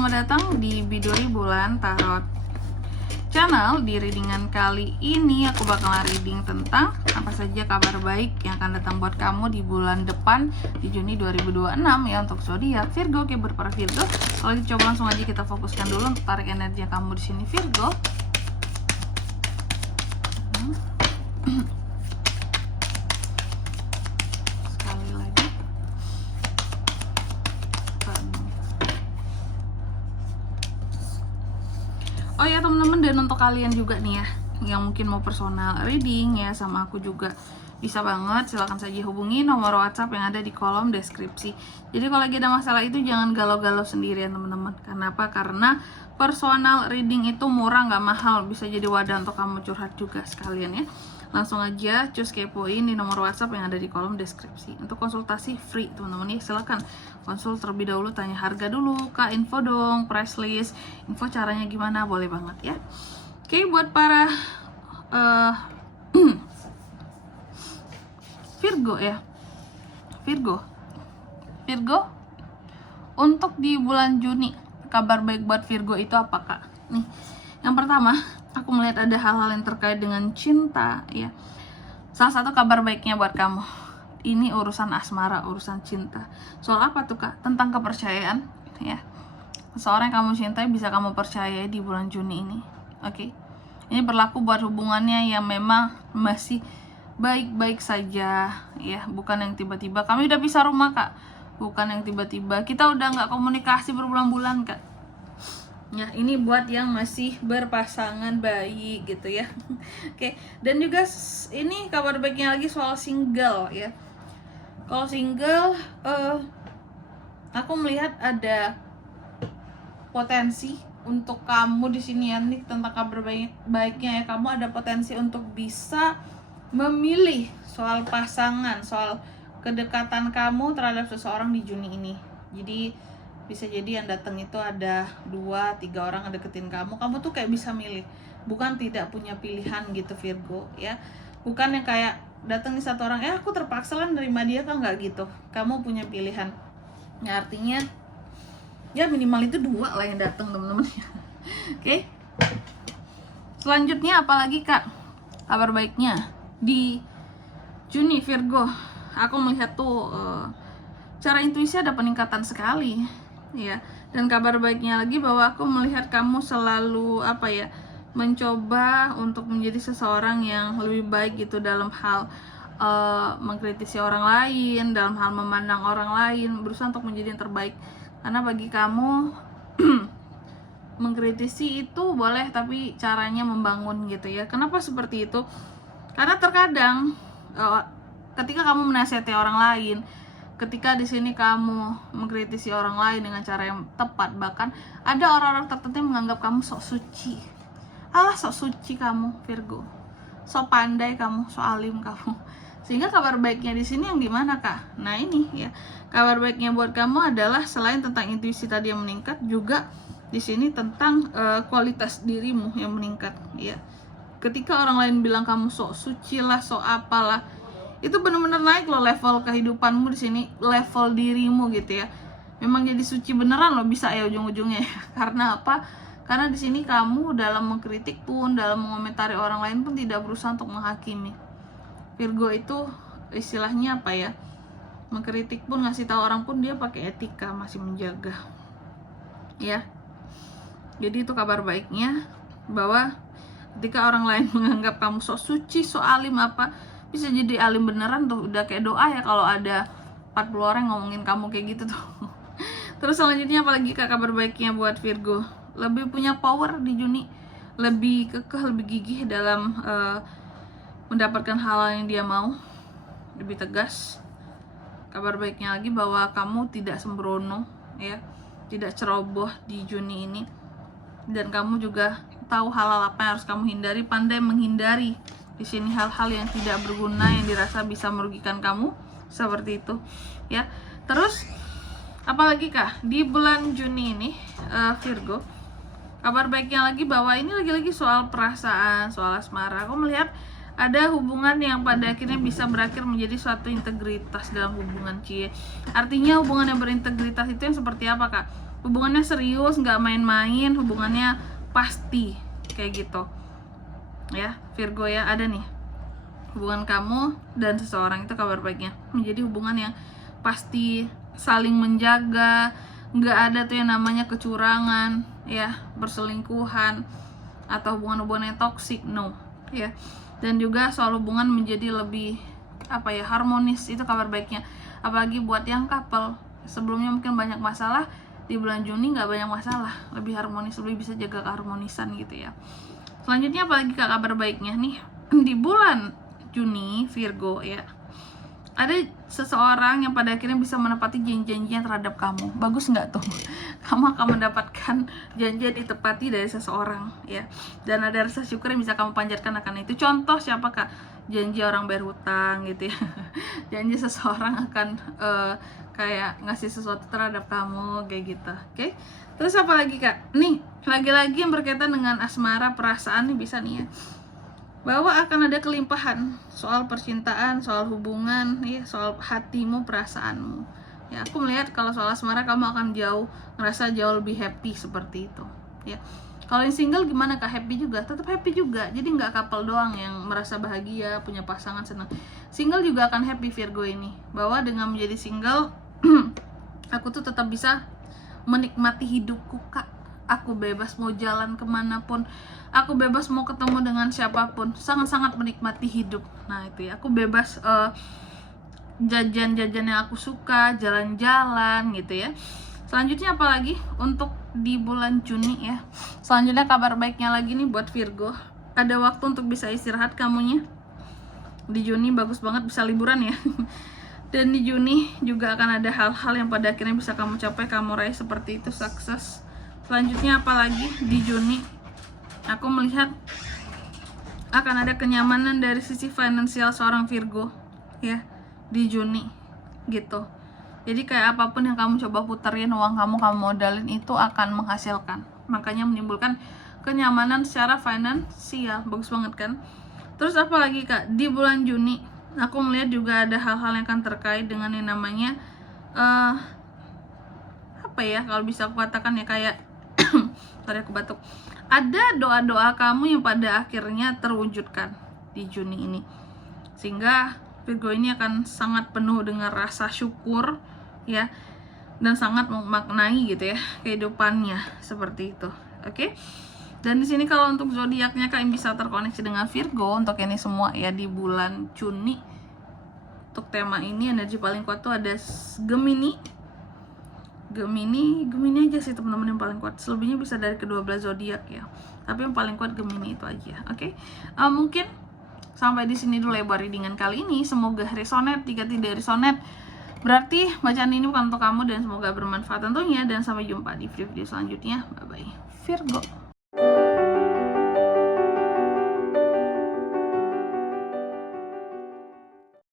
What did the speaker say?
selamat datang di Biduri Bulan Tarot Channel. Di readingan kali ini aku bakalan reading tentang apa saja kabar baik yang akan datang buat kamu di bulan depan di Juni 2026 ya, untuk zodiak Virgo. Oke, buat para Virgo, kalau gitu coba langsung aja kita fokuskan dulu untuk tarik energi kamu di sini Virgo. Sekali lagi. Oh ya teman-teman, dan untuk kalian juga nih ya yang mungkin mau personal reading ya sama aku juga, bisa banget, silahkan saja hubungi nomor WhatsApp yang ada di kolom deskripsi. Jadi kalau lagi ada masalah itu jangan galau-galau sendirian teman-teman. Kenapa? Karena personal reading itu murah, nggak mahal, bisa jadi wadah untuk kamu curhat juga sekalian ya. Langsung aja cus kepoin di nomor WhatsApp yang ada di kolom deskripsi. Untuk konsultasi free teman-teman ya, silahkan konsul terlebih dahulu, tanya harga dulu, Kak info dong, price list, info caranya gimana, boleh banget ya. Oke, buat para Virgo ya, Virgo untuk di bulan Juni, kabar baik buat Virgo itu apa Kak? Nih, yang pertama aku melihat ada hal-hal yang terkait dengan cinta ya. Salah satu kabar baiknya buat kamu, ini urusan asmara, urusan cinta. Soal apa tuh Kak? Tentang kepercayaan ya. Seseorang yang kamu cintai bisa kamu percayai di bulan Juni ini. Oke. Ini berlaku buat hubungannya yang memang masih baik-baik saja ya, bukan yang tiba-tiba kami udah pisah rumah Kak, bukan yang tiba-tiba kita udah nggak komunikasi berbulan-bulan Kak ya. Ini buat yang masih berpasangan baik gitu ya. Oke, dan juga ini kabar baiknya lagi soal single ya. Kalau single aku melihat ada potensi untuk kamu di sini ya, nih tentang kabar baiknya ya, kamu ada potensi untuk bisa memilih soal pasangan, soal kedekatan kamu terhadap seseorang di Juni ini. Jadi bisa jadi yang datang itu ada 2-3 orang yang deketin kamu tuh kayak bisa milih, bukan tidak punya pilihan gitu Virgo ya. Bukan yang kayak datang di satu orang, aku terpaksa kan nerima dia, kan nggak gitu. Kamu punya pilihan ya, artinya ya minimal itu 2 lah yang datang teman-teman ya. Oke. Selanjutnya apalagi Kak kabar baiknya di Juni Virgo? Aku melihat tuh cara intuisi ada peningkatan sekali ya. Dan kabar baiknya lagi bahwa aku melihat kamu selalu mencoba untuk menjadi seseorang yang lebih baik gitu dalam hal mengkritisi orang lain, dalam hal memandang orang lain, berusaha untuk menjadi yang terbaik. Karena bagi kamu mengkritisi itu boleh, tapi caranya membangun gitu ya. Kenapa seperti itu? Karena terkadang ketika kamu menasihati orang lain, ketika di sini kamu mengkritisi orang lain dengan cara yang tepat, bahkan ada orang-orang tertentu yang menganggap kamu sok suci. Alah, sok suci kamu Virgo, sok pandai kamu, sok alim kamu. Sehingga kabar baiknya di sini yang dimana Kak? Nah ini ya, kabar baiknya buat kamu adalah selain tentang intuisi tadi yang meningkat, juga di sini tentang kualitas dirimu yang meningkat ya. Ketika orang lain bilang kamu sok suci lah, sok apalah, itu benar-benar naik loh level kehidupanmu di sini, level dirimu gitu ya. Memang jadi suci beneran loh bisa ya ujung-ujungnya ya. Karena apa? Karena di sini kamu dalam mengkritik pun, dalam mengomentari orang lain pun tidak berusaha untuk menghakimi. Virgo itu istilahnya mengkritik pun, ngasih tahu orang pun dia pakai etika, masih menjaga ya. Jadi itu kabar baiknya, bahwa ketika orang lain menganggap kamu sok suci, sok alim bisa jadi alim beneran tuh, udah kayak doa ya kalau ada 40 orang ngomongin kamu kayak gitu tuh. Terus selanjutnya apalagi Kak kabar baiknya buat Virgo? Lebih punya power di Juni, lebih kekeh, lebih gigih dalam mendapatkan hal yang dia mau, lebih tegas. Kabar baiknya lagi bahwa kamu tidak sembrono ya, tidak ceroboh di Juni ini, dan kamu juga tahu hal-hal apa yang harus kamu hindari, pandai menghindari di sini hal-hal yang tidak berguna yang dirasa bisa merugikan kamu, seperti itu ya. Terus apalagi Kak di bulan Juni ini Virgo, kabar baiknya lagi bahwa ini lagi-lagi soal perasaan, soal asmara. Aku melihat ada hubungan yang pada akhirnya bisa berakhir menjadi suatu integritas dalam hubungan Artinya hubungan yang berintegritas itu yang seperti apa Kak? hubungannya serius, nggak main-main, hubungannya pasti kayak gitu ya Virgo ya. Ada nih hubungan kamu dan seseorang itu kabar baiknya menjadi hubungan yang pasti, saling menjaga, nggak ada tuh yang namanya kecurangan ya, perselingkuhan atau hubungan-hubungan yang toksik, no ya. Dan juga soal hubungan menjadi lebih apa ya, harmonis, itu kabar baiknya. Apalagi buat yang couple, sebelumnya mungkin banyak masalah, di bulan Juni nggak banyak masalah, lebih harmonis, lebih bisa jaga keharmonisan gitu ya. Selanjutnya apalagi kabar baiknya nih di bulan Juni Virgo ya, ada seseorang yang pada akhirnya bisa menepati janji-janjinya terhadap kamu. Bagus nggak tuh? Kamu akan mendapatkan janji yang ditepati dari seseorang ya, dan ada rasa syukur yang bisa kamu panjatkan akan itu. Contoh siapa kak? Janji orang bayar hutang gitu ya. Janji seseorang akan kayak ngasih sesuatu terhadap kamu kayak gitu. Oke? Terus apa lagi kak? Nih lagi-lagi yang berkaitan dengan asmara, perasaan nih bisa nih ya, bahwa akan ada kelimpahan soal percintaan, soal hubungan ya, soal hatimu, perasaanmu ya. Aku melihat kalau soal asmara kamu akan ngerasa jauh lebih happy seperti itu ya. Kalau yang single gimana kak? Happy juga, tetap happy juga. Jadi nggak couple doang yang merasa bahagia punya pasangan senang, single juga akan happy Virgo ini, bahwa dengan menjadi single aku tuh tetap bisa menikmati hidupku kak. Aku bebas mau jalan kemanapun, aku bebas mau ketemu dengan siapapun, sangat-sangat menikmati hidup. Nah itu ya, aku bebas jajan-jajan yang aku suka, jalan-jalan gitu ya. Selanjutnya apalagi untuk di bulan Juni ya, selanjutnya kabar baiknya lagi nih buat Virgo, ada waktu untuk bisa istirahat kamunya di Juni, bagus banget, bisa liburan ya. Dan di Juni juga akan ada hal-hal yang pada akhirnya bisa kamu capai, kamu raih seperti itu, sukses. Selanjutnya apalagi di Juni, aku melihat akan ada kenyamanan dari sisi finansial seorang Virgo ya di Juni gitu. Jadi kayak apapun yang kamu coba puterin, uang kamu modalin, itu akan menghasilkan, makanya menimbulkan kenyamanan secara finansial. Bagus banget kan? Terus apa lagi kak? Di bulan Juni aku melihat juga ada hal-hal yang akan terkait dengan yang namanya apa ya, kalau bisa aku katakan ya, kayak sorry aku batuk, ada doa-doa kamu yang pada akhirnya terwujudkan di Juni ini, sehingga Virgo ini akan sangat penuh dengan rasa syukur ya, dan sangat memaknai gitu ya kehidupannya seperti itu. Oke? Dan di sini kalau untuk zodiaknya kak yang bisa terkoneksi dengan Virgo untuk ini semua ya di bulan Juni, untuk tema ini energi paling kuat tuh ada Gemini aja sih teman-teman yang paling kuat. Selebihnya bisa dari kedua belas zodiak ya, tapi yang paling kuat Gemini itu aja. Oke? Mungkin sampai di sini dulu lebar readingan kali ini. Semoga resonate. Jika tidak resonate, berarti bacaan ini bukan untuk kamu, dan semoga bermanfaat tentunya. Dan sampai jumpa di video selanjutnya. Bye bye Virgo.